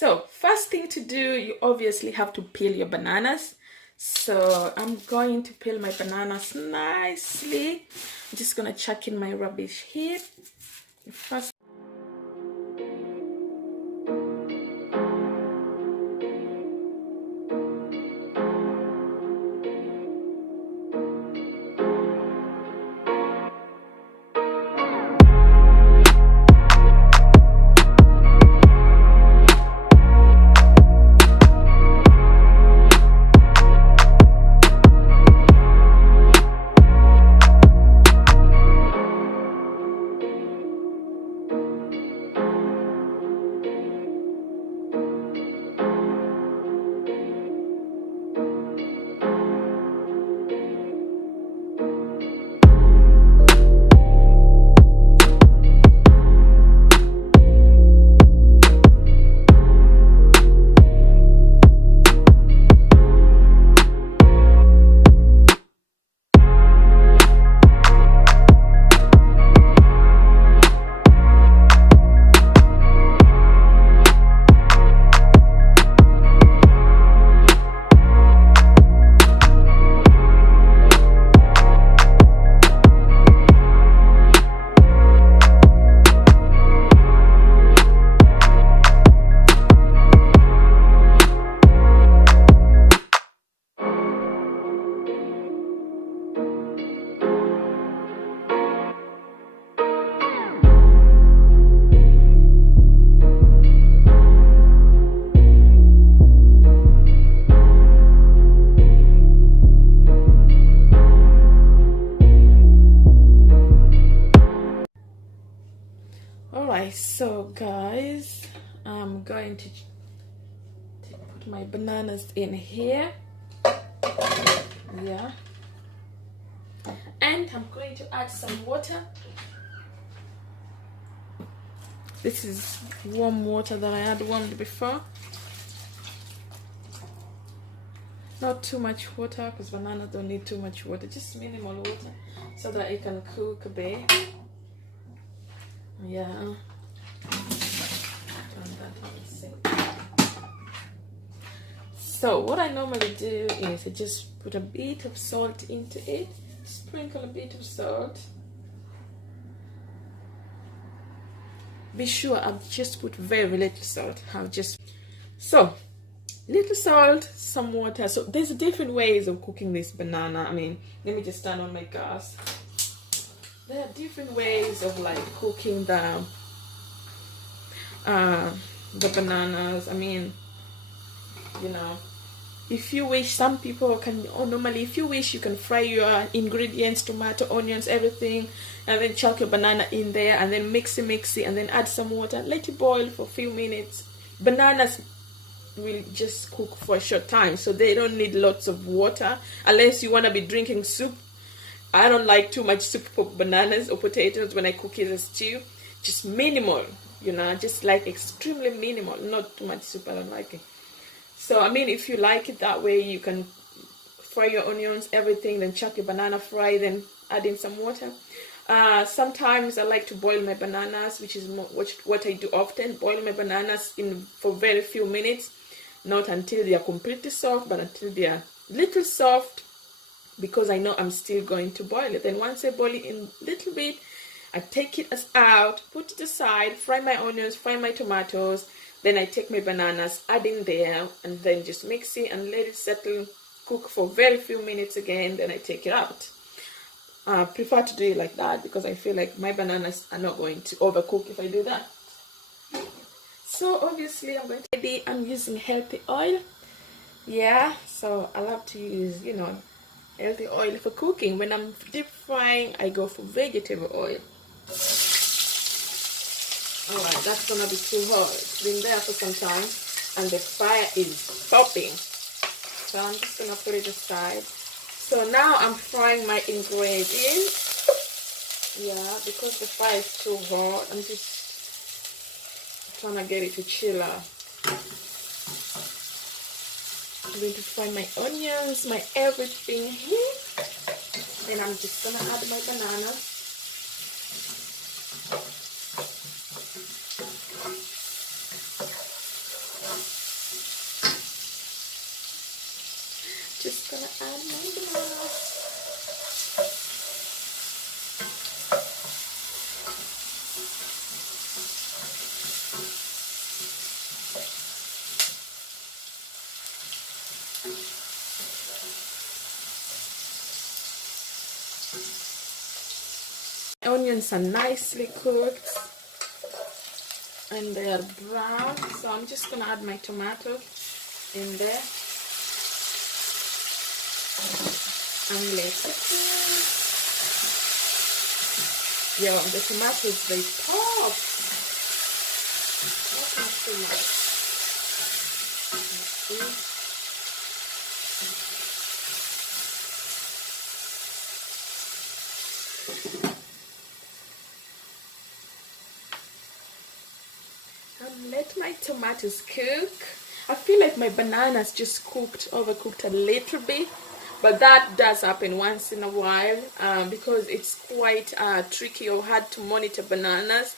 So first thing to do, you obviously have to peel your bananas. So I'm going to peel my bananas nicely. I'm just gonna chuck in my rubbish here. First, alright, so guys, I'm going to put my bananas in here. Yeah, and I'm going to add some water. This is warm water that I had warmed before. Not too much water because bananas don't need too much water, just minimal water so that it can cook a bit. Yeah. So what I normally do is I just put a bit of salt into it, sprinkle a bit of salt. Be sure I've just put very little salt. So little salt, some water. So there's different ways of cooking this banana. I mean, let me just turn on my gas. There are different ways of like cooking the bananas. I mean, you know, if you wish, some people can, or normally if you wish, you can fry your ingredients, tomato, onions, everything, and then chuck your banana in there and then mix it and then add some water, let it boil for a few minutes. Bananas will just cook for a short time, so they don't need lots of water unless you want to be drinking soup. I don't like too much soup for bananas or potatoes when I cook it as stew. Just minimal, you know, just like extremely minimal, not too much soup. I don't like it. So I mean, if you like it that way, you can fry your onions, everything, then chuck your banana fry, then add in some water. Sometimes I like to boil my bananas, which is what I do often. Boil my bananas for very few minutes, not until they are completely soft, but until they are little soft, because I know I'm still going to boil it. Then once I boil it in a little bit, I take it out, put it aside, fry my onions, fry my tomatoes. Then I take my bananas, add in there, and then just mix it and let it settle, cook for very few minutes again. Then I take it out. I prefer to do it like that because I feel like my bananas are not going to overcook if I do that. So obviously I'm using healthy oil. Yeah, so I love to use, you know, healthy oil for cooking. When I'm deep frying, I go for vegetable oil. Alright, that's gonna be too hot. It's been there for some time and the fire is popping. So I'm just gonna put it aside. So now I'm frying my ingredients. Yeah, because the fire is too hot, I'm just trying to get it to chill out. I'm going to fry my onions, my everything here. Then I'm just gonna add my banana. Just gonna add my banana. Onions are nicely cooked and they are brown, so I'm just gonna add my tomato in there and let it cook. Yeah, the tomatoes, they pop. Not too much. Let's see. Let my tomatoes cook. I feel like my bananas just overcooked a little bit, but that does happen once in a while because it's quite tricky or hard to monitor bananas.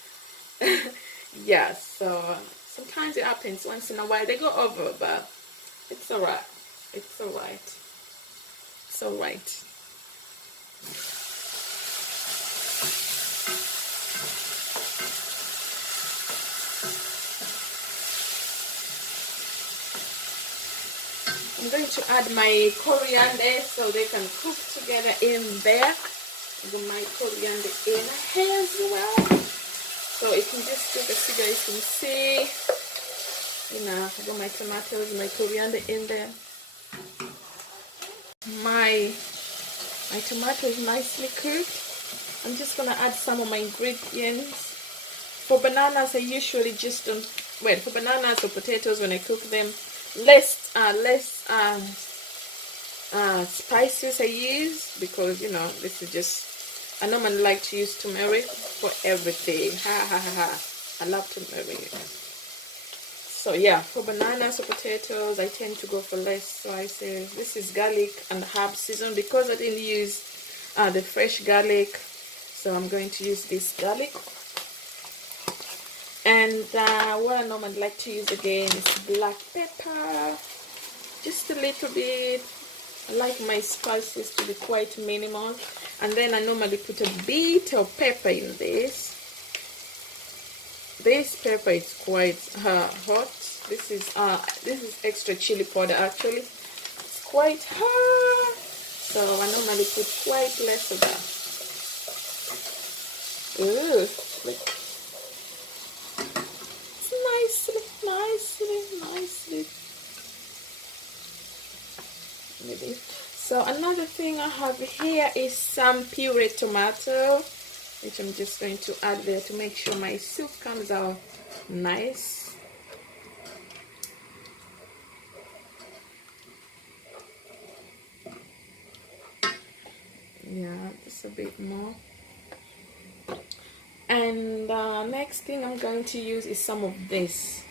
Yeah, so sometimes it happens once in a while. They go over, but it's alright. It's alright. It's alright. I'm going to add my coriander so they can cook together in there. Put my coriander in here as well. So it can just cook as you guys can see. You know, I got my tomatoes, my coriander in there. My tomatoes nicely cooked. I'm just gonna add some of my ingredients. For bananas, I usually just don't. Well, for bananas or potatoes, when I cook them, less spices I use, because you know, this is just, I normally like to use turmeric for everything. Ha ha ha ha. I love turmeric. So yeah, for bananas or potatoes, I tend to go for less spices. This is garlic and herb season because I didn't use the fresh garlic, so I'm going to use this garlic. And what I normally like to use again is black pepper, just a little bit. I like my spices to be quite minimal. And then I normally put a bit of pepper in this. This pepper is quite hot. This is extra chili powder actually. It's quite hot, so I normally put quite less of that. Ooh, nicely. Maybe. So another thing I have here is some pureed tomato, which I'm just going to add there to make sure my soup comes out nice. Yeah, just a bit more. And next thing I'm going to use is some of this.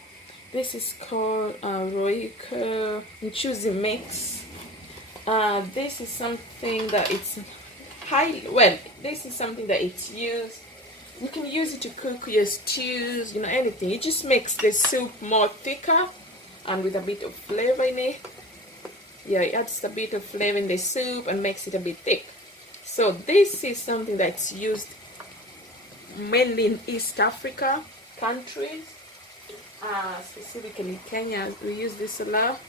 This is called Royco Inchuzi Mix. This is something that it's this is something that it's used. You can use it to cook your stews, you know, anything. It just makes the soup more thicker and with a bit of flavor in it. Yeah, it adds a bit of flavor in the soup and makes it a bit thick. So this is something that's used mainly in East Africa countries, specifically Kenya. We use this a lot.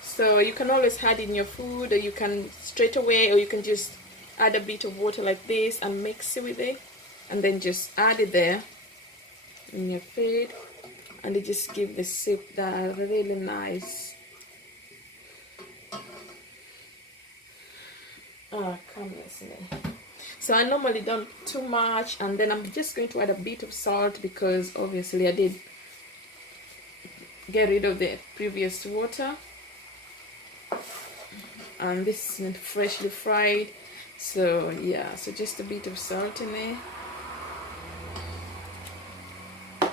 So you can always add in your food, or you can straight away, or you can just add a bit of water like this and mix it with it, and then just add it there in your feed, and it just gives the soup that really nice. Come listen. So I normally don't too much, and then I'm just going to add a bit of salt because obviously I did get rid of the previous water. And this isn't freshly fried, so yeah, so just a bit of salt in it. I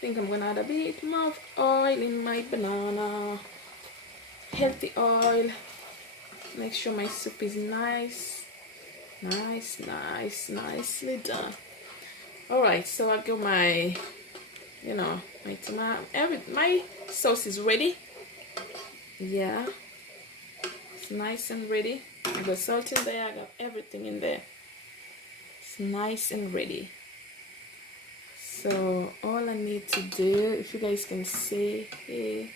think I'm gonna add a bit more of oil in my banana, healthy oil. Make sure my soup is nicely done. All right, so I got my you know, my sauce is ready. Yeah, it's nice and ready. I got salt in there, I got everything in there. It's nice and ready. So all I need to do, if you guys can see here,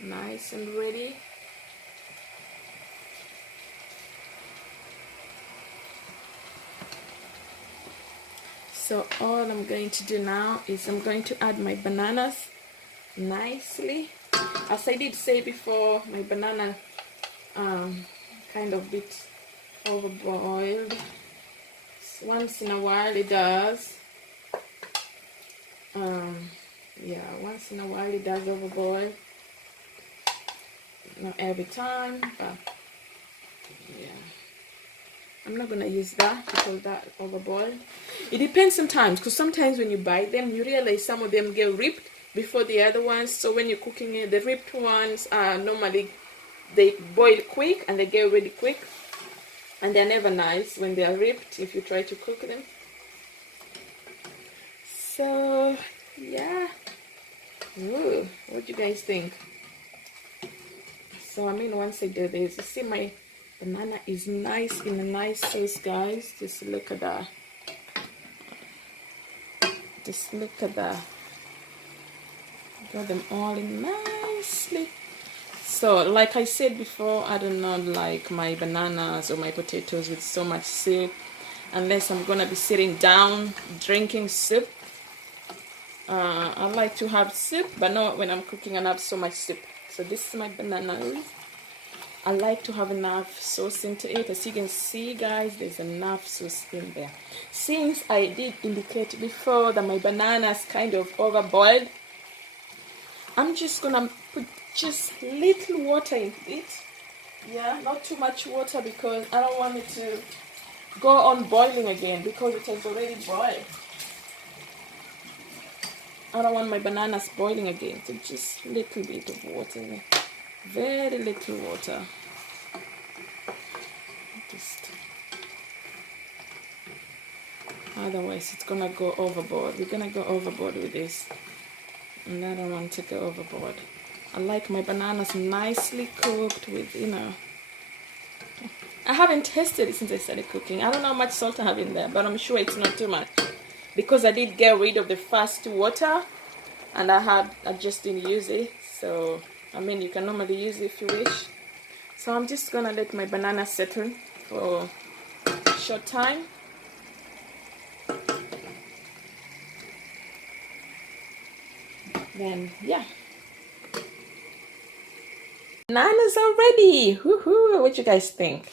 nice and ready. So all I'm going to do now is I'm going to add my bananas nicely. As I did say before, my banana kind of bit overboiled. Once in a while it does. Yeah, once in a while it does overboil. Not every time, but yeah. I'm not gonna use that because that overboiled. It depends sometimes, because sometimes when you buy them, you realize some of them get ripped before the other ones. So when you're cooking it, the ripped ones are normally, they boil quick and they get ready quick, and they're never nice when they are ripped if you try to cook them. So yeah. Ooh, what do you guys think? So I mean, once I do this, you see my banana is nice in a nice sauce, guys. Just look at that. Just look at that. Got them all in nicely. So like I said before, I do not like my bananas or my potatoes with so much soup unless I'm gonna be sitting down drinking soup. I like to have soup, but not when I'm cooking and have so much soup. So this is my bananas. I like to have enough sauce into it. As you can see, guys, there's enough sauce in there. Since I did indicate before that my bananas kind of overboiled, I'm just gonna put just little water in it. Yeah, not too much water because I don't want it to go on boiling again because it has already boiled. I don't want my bananas boiling again, so just little bit of water in there. Very little water. Otherwise it's gonna go overboard. We're gonna go overboard with this, and I don't want to go overboard. I like my bananas nicely cooked with, you know, I haven't tasted it since I started cooking. I don't know how much salt I have in there, but I'm sure it's not too much because I did get rid of the first water and I just didn't use it. So I mean, you can normally use it if you wish. So I'm just gonna let my banana settle for a short time. Then yeah, bananas are ready. Woohoo! What you guys think?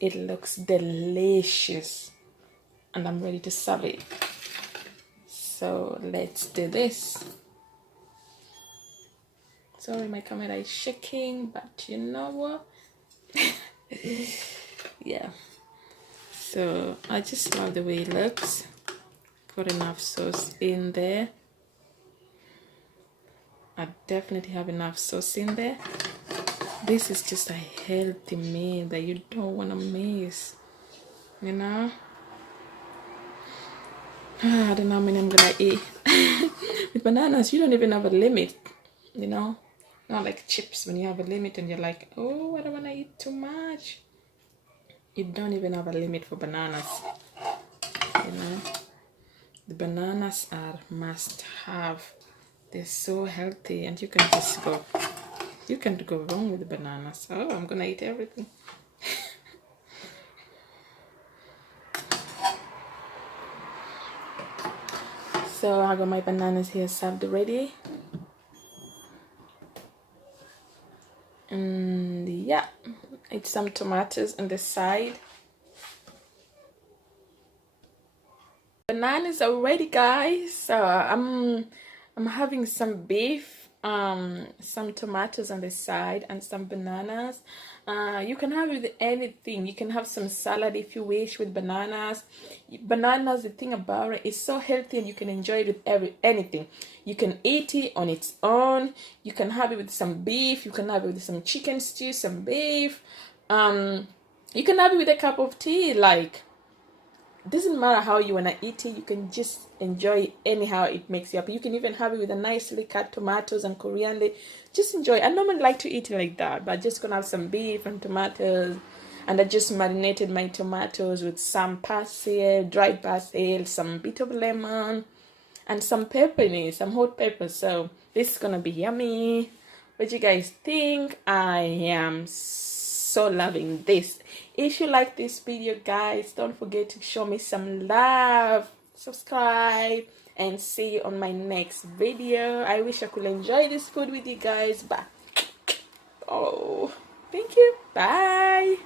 It looks delicious, and I'm ready to serve it. So let's do this. Sorry, my camera is shaking, but you know what? Yeah. So I just love the way it looks. Got enough sauce in there. I definitely have enough sauce in there. This is just a healthy meal that you don't want to miss, you know. I don't know how many I'm gonna eat. With bananas, you don't even have a limit, you know. Not like chips when you have a limit and you're like, oh, I don't want to eat too much. You don't even have a limit for bananas, you know. The bananas are must have. They're so healthy, and you can go wrong with the bananas. Oh, I'm gonna eat everything. So I got my bananas here served ready. And yeah, it's some tomatoes on the side. Bananas are ready, guys. So I'm having some beef, some tomatoes on the side, and some bananas. You can have it with anything. You can have some salad if you wish with bananas. Bananas, the thing about it, is so healthy, and you can enjoy it with anything. You can eat it on its own. You can have it with some beef. You can have it with some chicken stew, some beef. You can have it with a cup of tea, like. doesn't matter how you want to eat it, you can just enjoy it anyhow it makes you happy. You can even have it with a nicely cut tomatoes and coriander. Just enjoy. I normally like to eat it like that, but just gonna have some beef and tomatoes. And I just marinated my tomatoes with some basil, dried basil, some bit of lemon, and some pepper in it, some hot pepper. So this is gonna be yummy. What do you guys think? I am so loving this. If you like this video, guys, don't forget to show me some love, subscribe, and see you on my next video. I wish I could enjoy this food with you guys, but oh, thank you. Bye.